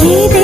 Ni